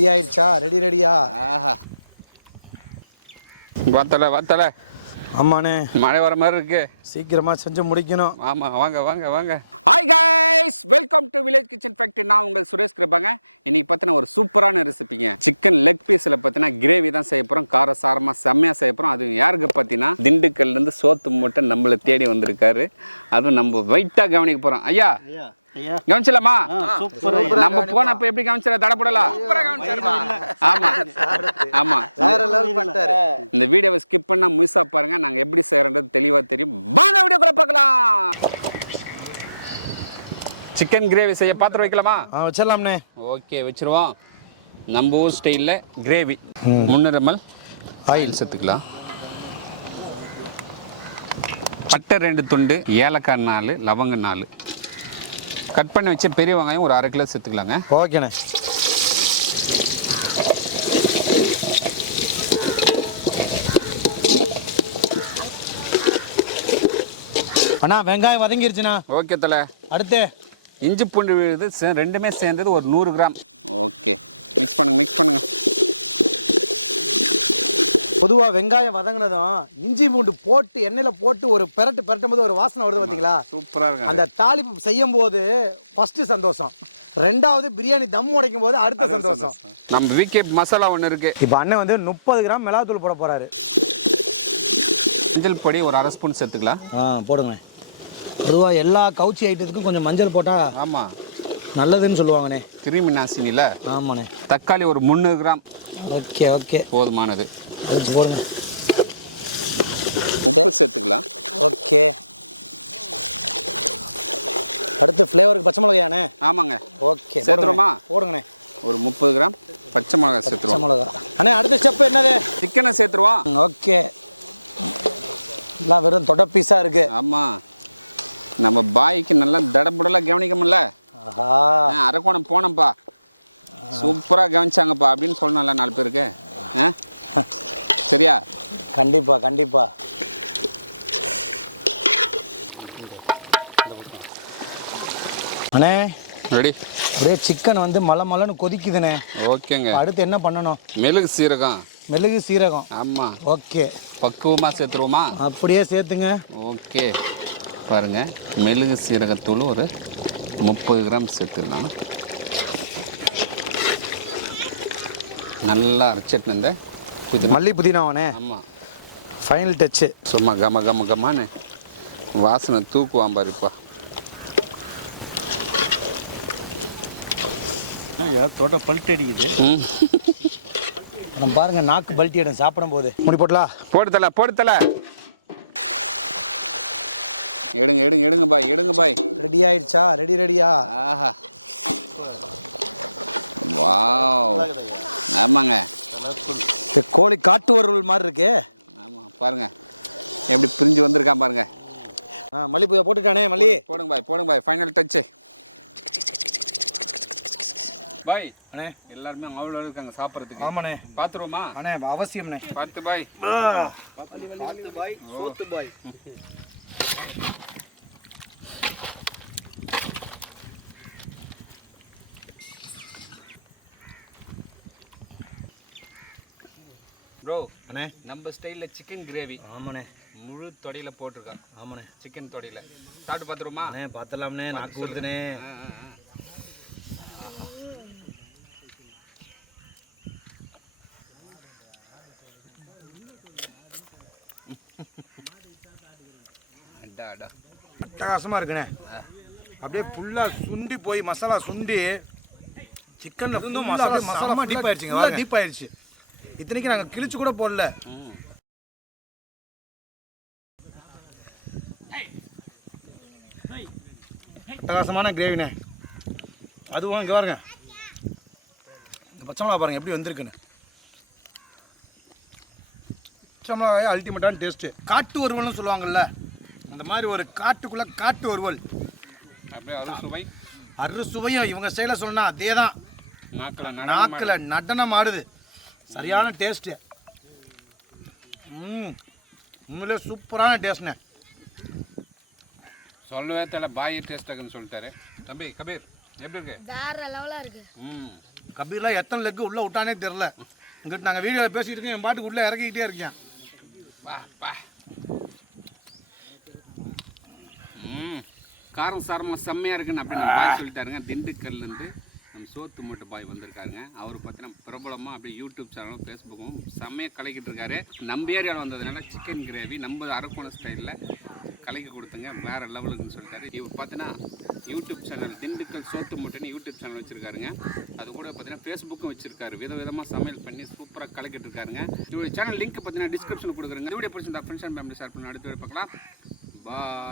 Ready ஆயிடுச்சா? ரெடியா? வாத்தல ஆமாண்ணே, மழை வர மாதிரி இருக்கு. சீக்கிரமா செஞ்சு முடிக்கணும். ஆமா, வாங்க. Hi guys, welcome to village kitchen factory. நான் உங்க சுரேஷ் இருப்பாங்க. இன்னைக்கு பார்த்தா ஒரு சூப்பரான ரெசிபிங்க. சிக்கன் லெக் பீஸ்ல பார்த்தா கிரேவி தான் செய்யறோம். காரசாரமா செம்மையா செய்யறோம். அது யாருக்கு பார்த்தீங்கன்னா திண்டுக்கல்ல இருந்து சோத்து மட்டும் நம்மள தேடி வந்திருக்காரு. அது நம்ம வெயிட்டா கவனிக்க போறோம். ஐயா கவனிச்சலாமா? நம்ம போன எப்படி கவனிச்சல தரப்படலாம். இந்த வீடியோல ஸ்கிப் பண்ணா முழுசா பாருங்க. நாங்க எப்படி செய்யறோம் தெளிவா தெரியும். சிக்கன் கிரேவி செய்ய பாத்திரம் வைக்கலாமா? வச்சிடலாம்ண்ணே. ஓகே, வச்சிருவோம். நம்ம ஊர் ஸ்டைலில் கிரேவி. 300 ml ஆயில் சேர்த்துக்கலாம். பட்டை 2 துண்டு, ஏலக்காய் 4, லவங்கம் 4. கட் பண்ணி வச்ச பெரிய வெங்காயம் ஒரு 1/2 கிலோ சேர்த்துக்கலாங்க. ஓகேண்ணே. அண்ணா வெங்காயம் வதங்கிருச்சுண்ணா. ஓகே தல. அடுத்து இஞ்சி பூண்டு விழுது ரெண்டுமே சேர்ந்தது ஒரு 100 கிராம். ஓகே, மிக்ஸ் பண்ணுங்க. பொதுவா வெங்காயம் வதங்கினதும் இஞ்சி பூண்டு போட்டு எண்ணெயில போட்டு ஒரு பெரட்டும் போது ஒரு வாசனை வருது பாத்தீங்களா? சூப்பரா இருக்கு. அந்த தாளிப்பு செய்யும் போது ஃபர்ஸ்ட் சந்தோஷம், ரெண்டாவது பிரியாணி தம் உடைக்கும் போது அடுத்த சந்தோஷம். நம்ம விகே மசாலா ஒன்று இருக்கு. இப்போ அண்ணன் வந்து 30 கிராம் மிளகாத்தூள் போட போறாரு. மஞ்சள் பொடி ஒரு 1/2 ஸ்பூன் சேர்த்துக்கலாம். போடுங்க. பொதுவாக எல்லா கவுச்சி ஐட்டத்துக்கும் கொஞ்சம் மஞ்சள் போட்டால் ஆமாம் நல்லதுன்னு சொல்லுவாங்கண்ணே. கிருமி நாசினியில். ஆமாண்ணே. தக்காளி ஒரு 300 கிராம். ஓகே போதுமானது. அதுக்கு போடுங்க. அடுத்த ஃப்ளேவர் பச்சை மிளகாயாண்ணே? ஆமாங்க. ஓகே, சேர்த்துருமா? போடுங்கண்ணே. ஒரு 30 கிராம் பச்சை மிளகா சேர்த்துருவோம். அண்ணே அடுத்த ஸ்டெப் என்னது? சிக்கனை சேர்த்துருவோம். ஓகே, எல்லாம் வெறும் தொட பீஸாக இருக்கு. ஆமாம், நம்ம பாய்க்கு நல்லா தடம்புடலாம் கவனிக்கணும்ல. அரக்கோணம் போனோம்ப்பா, சூப்பரா கவனிச்சாங்கப்பா அப்படின்னு சொன்னால 4 பேருக்கு. சரியா? கண்டிப்பா. அண்ணே ரெடி. ஒரே சிக்கன் வந்து மலன்னு கொதிக்குதுண்ணே. ஓகேங்க. அடுத்து என்ன பண்ணணும்? மிளகு சீரகம். ஆமா. ஓகே, பக்குவமா சேர்த்துருவோமா? அப்படியே சேர்த்துங்க. ஓகே, பாருங்க, மிளகு சீரகத்தூள் ஒரு 30 கிராம் சேர்த்துக்கலாம். நல்லா அரைச்சிட்டு இந்த மல்லி புதினாவானே? ஆமாம், ஃபைனல் டச்சு. சும்மா கமான்னு வாசனை தூக்குவான் பாருப்பா. தோட்ட பல்ட்டி அடிக்குது. நம்ம பாருங்க, நாக்கு பல்ட்டி அடிக்கும் சாப்பிடும் போது. முடி போடலாம். போடு தல. எடுங்க பாய். ரெடி ஆயிடுச்சா? ரெடியா? ஆஹா, வாவ். ஆமாங்க, கோழி காட்டு வறுவல் மாதிரி இருக்கு. ஆமா, பாருங்க எப்படி பிரிஞ்சு வந்திருக்கான் பாருங்க. மல்லி பூஜை போட்டுக்கானே. மல்லி போடுங்க பாய். ஃபைனல் டச் பாய். அண்ணே எல்லாருமே அவ்வளோ இருக்காங்க சாப்பிட்றதுக்கு. ஆமாண்ணே. பார்த்துருவோமா? அண்ணே அவசியம்ண்ணே. பார்த்து பாய். சோத்து பாய். ப்ரோ, அண்ணே நம்ம ஸ்டைலில் சிக்கன் கிரேவி. ஆமாண்ணே. முழு தொடையில் போட்டிருக்கான். ஆமாண்ணே. சிக்கன் தொடையில் சாப்பிட்டு பார்த்துருவோமா? அண்ணே பார்த்துலாம்ண்ணே. நாக்கு ஊற்றுனே. அட்டகாசமாக இருக்குண்ணே. அப்படியே ஃபுல்லாக சுண்டி போய் மசாலா சுண்டி சிக்கனில் மசாலா டீப் ஆயிடுச்சுங்க. டீப் ஆயிடுச்சு. இத்தனைக்கு நாங்கள் கிழிச்சு கூட போடல. அட்டகாசமான கிரேவிண்ணே. அதுவும் இங்கே பாருங்க, இந்த பச்சை மிளகா பாருங்க எப்படி வந்திருக்குன்னு. பச்சை மிளகாய் அல்டிமேட்டான டேஸ்ட்டு. காட்டு வறுவல்னு சொல்லுவாங்கல்ல, அந்த மாதிரி ஒரு காட்டுக்குள்ளே காட்டு வறுவல். அப்படியே அறுசுவையும் இவங்க ஸ்டைலில் சொன்னா அதே தான். நாக்கில் நடனம் ஆடுது. சரியான டேஸ்ட்டு. உண்மையிலே சூப்பரான டேஸ்ட்ண்ணே. சொல்லவே தெரியல, பாய் டேஸ்ட் இருக்குன்னு சொல்லிட்டாரு. தம்பி கபீர் எப்படி இருக்கு? வேற லெவலா இருக்கு. கபீர்லாம் எத்தனை லெக்கு உள்ளே விட்டானே தெரில. இங்கிட்டு நாங்கள் வீடியோவில் பேசிகிட்டு இருக்கோம், என் பாட்டுக்கு உள்ளே இறக்கிக்கிட்டே இருக்கேன். காரம் சாரமாக செம்மையாக இருக்குன்னு அப்படின்னு பாய் சொல்லிட்டாருங்க. திண்டுக்கல்லேருந்து நம்ம சோத்து மூட்டை பாய் வந்திருக்காருங்க. அவர் பார்த்தீங்கன்னா பிரபலமாக அப்படியே யூடியூப் சேனலும் ஃபேஸ்புக்கும் செம்மையாக கலக்கிட்டு இருக்காரு. நம்ம ஏரியாவில் வந்ததுனால சிக்கன் கிரேவி நம்ம அரக்கோண ஸ்டைலில் கலக்கி கொடுத்துங்க வேறு லெவலுக்குன்னு சொல்லிட்டாரு. இவர் பார்த்தீங்கன்னா யூடியூப் சேனல் திண்டுக்கல் சோத்து மூட்டைன்னு யூடியூப் சேனல் வச்சுருக்காருங்க. அது கூட பார்த்தீங்கன்னா ஃபேஸ்புக்கும் வச்சுருக்காரு. விதவிதமாக சமையல் பண்ணி சூப்பராக கலக்கிட்டு இருக்காருங்க. இவருடைய சேனல் லிங்க் பார்த்தீங்கன்னா டிஸ்கிரிப்ஷனில் கொடுக்குறேங்க. வீடியோ பிடிச்சிருந்தா ஃப்ரெண்ட்ஸ் அண்ட் ஃபேமிலி ஷேர் பண்ணி அடுத்த வீடியோ பார்க்கலாம். பாய்.